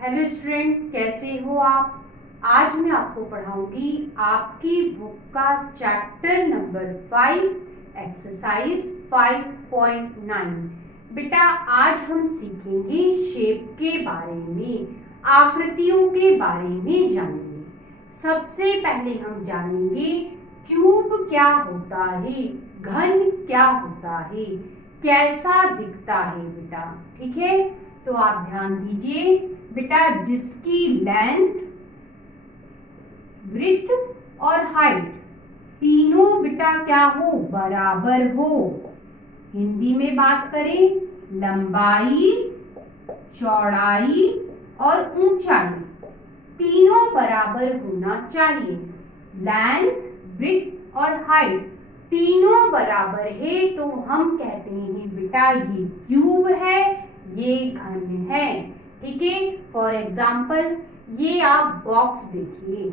Hello student, कैसे हो आप। आज मैं आपको पढ़ाऊंगी आपकी बुक का चैप्टर नंबर 5 एक्सरसाइज 5.9। बेटा आज हम सीखेंगे शेप के बारे में, आकृतियों के बारे में जानेंगे। सबसे पहले हम जानेंगे क्यूब क्या होता है, घन क्या होता है, कैसा दिखता है बेटा। ठीक है, तो आप ध्यान दीजिए बेटा, जिसकी लेंथ, विड्थ और हाइट तीनों बेटा क्या हो, बराबर हो। हिंदी में बात करें, लंबाई, चौड़ाई और ऊंचाई तीनों बराबर होना चाहिए। लेंथ, विड्थ और हाइट तीनों बराबर है तो हम कहते हैं बेटा ये क्यूब है, ये घन है। ठीक है, फॉर एग्जाम्पल ये आप बॉक्स देखिए,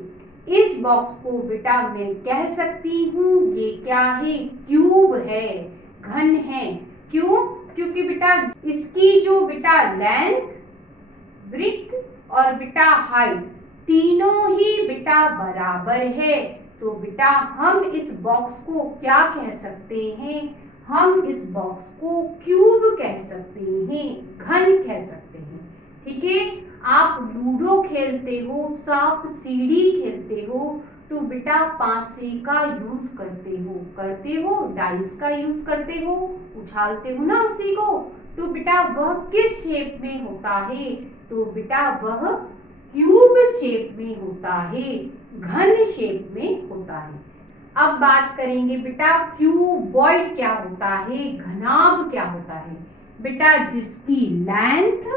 इस बॉक्स को बेटा मैं कह सकती हूँ ये क्या है, क्यूब है, घन है। क्यों? क्योंकि बेटा इसकी जो बेटा लेंथ, विड्थ और बेटा हाइट तीनों ही बेटा बराबर है, तो बेटा हम इस बॉक्स को क्या कह सकते हैं, हम इस बॉक्स को क्यूब कह सकते हैं, घन कह सकते हैं। ठीक है, आप लूडो खेलते हो, सांप सीढ़ी खेलते हो तो बेटा पासे का यूज करते हो, डाइस का यूज करते हो, उछालते हो ना उसी को, तो बेटा वह किस शेप में होता है, तो बेटा वह क्यूब शेप में होता है, घन शेप में होता है। अब बात करेंगे बेटा क्यूबॉइड क्या होता है, घनाभ क्या होता है। बेटा जिसकी लेंथ,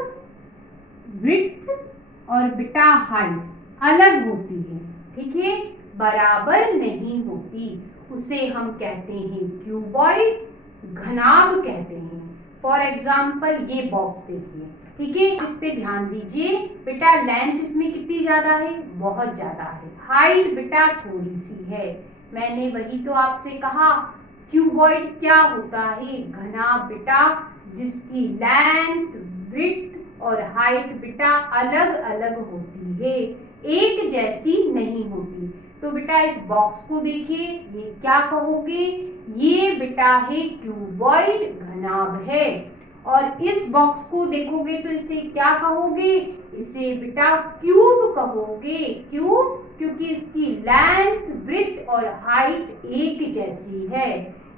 विड्थ और बेटा हाइट अलग होती है, ठीक है, बराबर नहीं होती, उसे हम कहते हैं क्यूबॉइड, घनाभ कहते हैं। फॉर एग्जाम्पल ये बॉक्स देखिए, ठीक है, इस पे ध्यान दीजिए बेटा, लेंथ इसमें कितनी ज्यादा है, बहुत ज्यादा है, हाइट बेटा थोड़ी सी है। मैंने वही तो आपसे कहा क्यूबॉइड क्या होता है, घनाभ बेटा जिसकी लेंथ, विड्थ और हाइट बेटा अलग अलग होती है, एक जैसी नहीं होती। तो बेटा इस बॉक्स को देखिए, ये क्या कहोगे, ये बेटा है क्यूबॉइड, घनाभ है। और इस बॉक्स को देखोगे तो इसे क्या कहोगे, इसे बेटा क्यूब कहोगे। क्यों? क्योंकि इसकी लेंथ, विड्थ और हाइट एक जैसी है।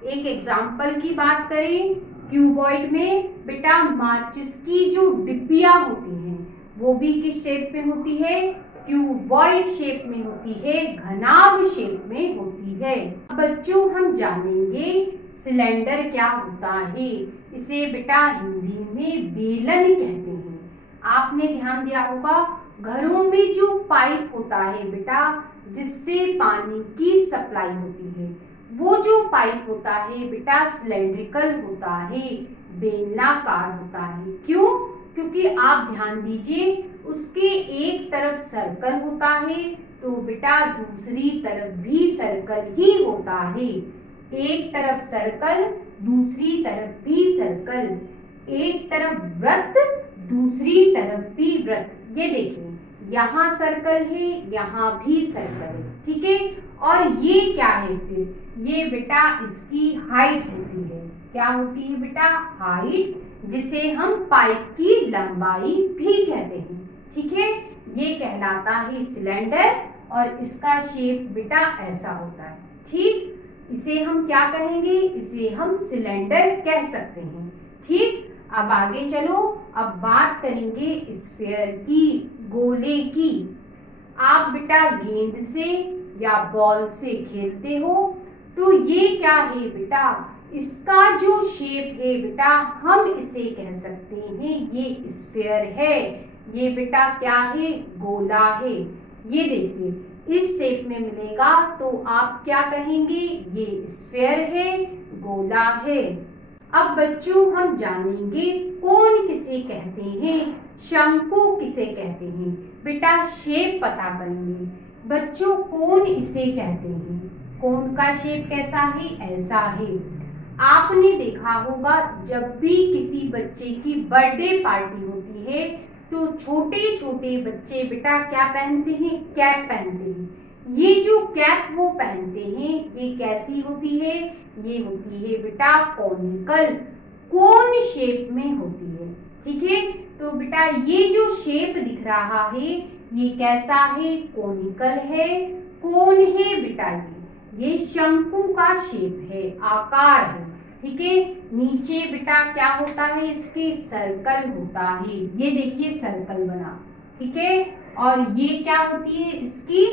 एक एग्जांपल की बात करें क्यूबॉइड में, बेटा माचिस की जो डिब्बियां होती हैं वो भी किस शेप में होती है, क्यूबॉइड शेप में होती है, घनाभ शेप में होती है। बच्चों हम जानेंगे सिलेंडर क्या होता है, इसे बेटा हिंदी में बेलन कहते हैं। आपने ध्यान दिया होगा घरों में जो पाइप होता है बेटा, जिससे पानी की सप्लाई होती है, वो जो पाइप होता है बेटा सिलेंड्रिकल होता है, बेलनाकार होता है। क्यों? क्योंकि आप ध्यान दीजिए उसके एक तरफ सर्कल होता है तो बेटा दूसरी तरफ भी सर्कल ही होता है। एक तरफ सर्कल, दूसरी तरफ भी सर्कल, एक तरफ वृत्त, दूसरी तरफ भी वृत्त। ये देखिए यहाँ सर्कल है, यहाँ भी सर्कल है, ठीक है। और ये क्या है फिर, ये बेटा इसकी हाइट होती है। क्या होती है बेटा, हाइट, जिसे हम पाइप की लंबाई भी कहते हैं। ठीक है, ये कहलाता है सिलेंडर और इसका शेप बेटा ऐसा होता है। ठीक, इसे हम क्या कहेंगे, इसे हम सिलेंडर कह सकते हैं। ठीक, अब आगे चलो, अब बात करेंगे स्फीयर की, गोले की। आप बेटा गेंद से या बॉल से खेलते हो तो ये क्या है बेटा, इसका जो शेप है बेटा हम इसे कह सकते हैं ये स्फीयर है। ये बेटा क्या है, गोला है। ये देखिए इस शेप में मिलेगा तो आप क्या कहेंगे, ये स्फीयर है, गोला है। अब बच्चों हम जानेंगे कोन किसे कहते हैं, शंकु किसे कहते हैं। बेटा शेप पता करेंगे बच्चों, कोन इसे कहते हैं। कोन का शेप कैसा है, ऐसा है। आपने देखा होगा जब भी किसी बच्चे की बर्थडे पार्टी होती है तो छोटे छोटे बच्चे बेटा क्या पहनते हैं, कैप पहनते हैं। ये जो कैप वो पहनते हैं ये कैसी होती है, ये होती है बेटा कॉनिकल, कोन शेप में होती है। ठीक है, तो बेटा ये जो शेप दिख रहा है ये कैसा है, कोनिकल है, कोन है बेटा ये शंकु का शेप है, आकार है। ठीक है, नीचे बेटा क्या होता है, इसके सर्कल होता है, ये देखिए सर्कल बना। ठीक है, और ये क्या होती है इसकी,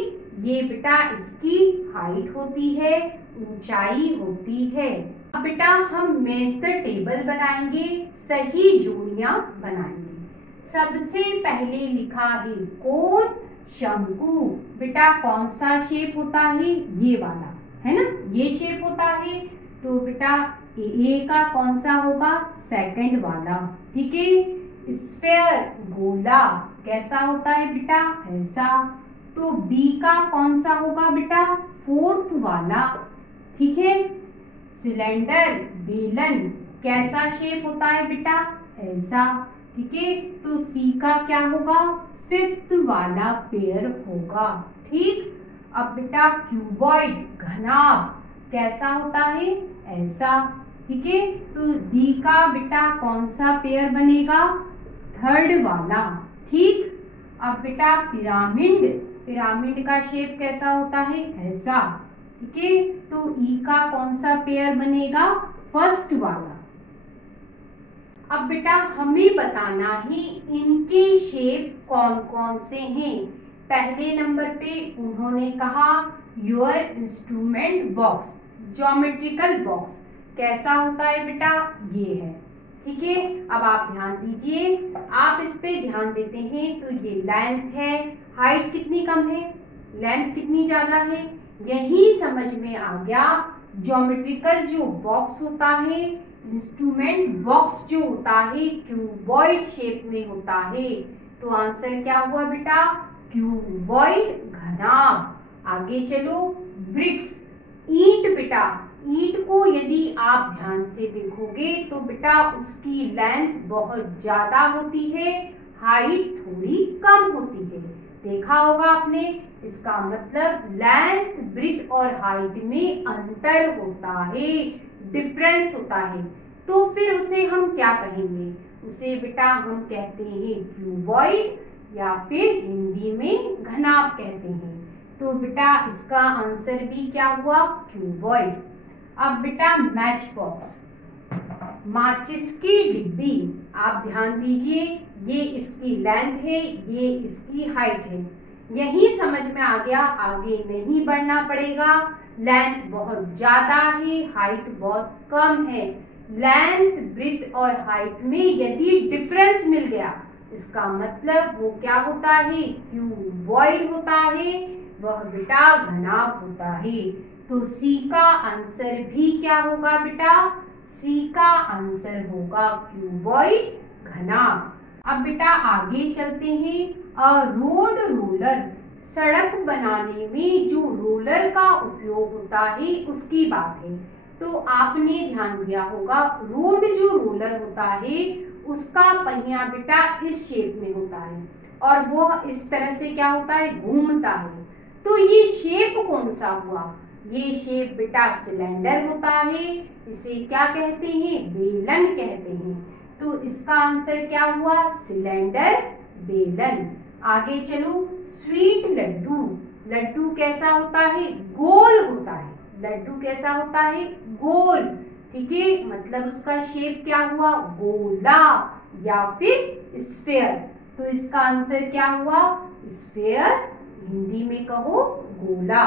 ये बेटा इसकी हाइट होती है, ऊंचाई होती है। अब बेटा हम मेजर टेबल बनाएंगे, सही जोड़ियां बनाएंगे। सबसे पहले लिखा है कोन, शंकु। बेटा कौन सा शेप होता है, ये वाला है ना, ये शेप होता है। तो बेटा ए का कौन सा होगा, सेकंड वाला। ठीक है, स्फेयर गोला कैसा होता है बेटा, ऐसा। तो बी का कौन सा होगा बेटा, फोर्थ वाला। ठीक है, सिलेंडर बेलन कैसा शेप होता है बेटा, ऐसा। ठीक है, तो सी का क्या होगा, फिफ्थ वाला पेयर होगा। ठीक, अब बेटा क्यूबॉइड घनाभ कैसा होता है, ऐसा। ठीक है, तो डी का बेटा कौन सा पेयर बनेगा, थर्ड वाला। ठीक, अब बेटा पिरामिड, पिरामिड का शेप कैसा होता है, ऐसा। ठीक है, तो ई का कौन सा पेयर बनेगा, फर्स्ट वाला। अब बेटा हमें बताना है इनके शेप कौन कौन से हैं। पहले नंबर पे उन्होंने कहा your instrument box, geometrical box कैसा होता है बेटा, ये है। ठीक है, अब आप ध्यान दीजिए, आप इस पे ध्यान देते हैं तो ये लेंथ है, हाइट कितनी कम है, लेंथ कितनी ज्यादा है, यही समझ में आ गया। ज्योमेट्रिकल जो बॉक्स होता है, इंस्ट्रूमेंट बॉक्स जो होता है क्यूबॉइड शेप में होता है। तो आंसर क्या हुआ बेटा, क्यूबॉइड घनाभ। आगे चलो, ब्रिक्स, ईंट बेटा, ईंट को यदि आप ध्यान से देखोगे तो बेटा उसकी लेंथ बहुत ज्यादा होती है, हाइट थोड़ी कम होती है। देखा होगा आपने, इसका मतलब लेंथ, ब्रेथ और हाइट में अंतर होता है, डिफरेंस होता है। तो फिर उसे हम क्या कहेंगे, उसे बेटा हम कहते हैं क्यूबॉइड या फिर हिंदी में घनाभ कहते हैं। तो बेटा इसका आंसर भी क्या हुआ, क्यूबॉइड। अब बेटा मैच बॉक्स, माचिस की डिब्बी, आप ध्यान दीजिए, ये इसकी लेंथ है, ये इसकी हाइट है। यही समझ में आ गया, आगे नहीं बढ़ना पड़ेगा। लेंथ बहुत ज्यादा है, हाइट बहुत कम है। लेंथ, ब्रेथ और हाइट में यदि डिफरेंस मिल गया, इसका मतलब वो क्या होता है, क्यूबॉइड होता है, वह बेटा घनाभ होता है। तो सी का आंसर भी क्या होगा बेटा, सी का आंसर होगा क्यूबॉइड घनाभ। अब बेटा आगे चलते हैं। रोड रोलर, सड़क बनाने में जो रोलर का उपयोग होता है उसकी बात है। तो आपने ध्यान दिया होगा, रोड जो रोलर होता है उसका पहिया बेटा इस शेप में होता है और वो इस तरह से क्या होता है, घूमता है। तो ये शेप कौन सा हुआ, ये शेप बेटा सिलेंडर होता है, इसे क्या कहते हैं, बेलन कहते हैं। तो इसका आंसर क्या हुआ, सिलेंडर बेलन। आगे चलो, स्वीट लड्डू, लड्डू कैसा होता है, गोल होता है। लड्डू कैसा होता है, गोल। ठीक है, मतलब उसका शेप क्या हुआ, गोला या फिर स्फेयर। तो इसका आंसर क्या हुआ, स्फेयर, हिंदी में कहो गोला।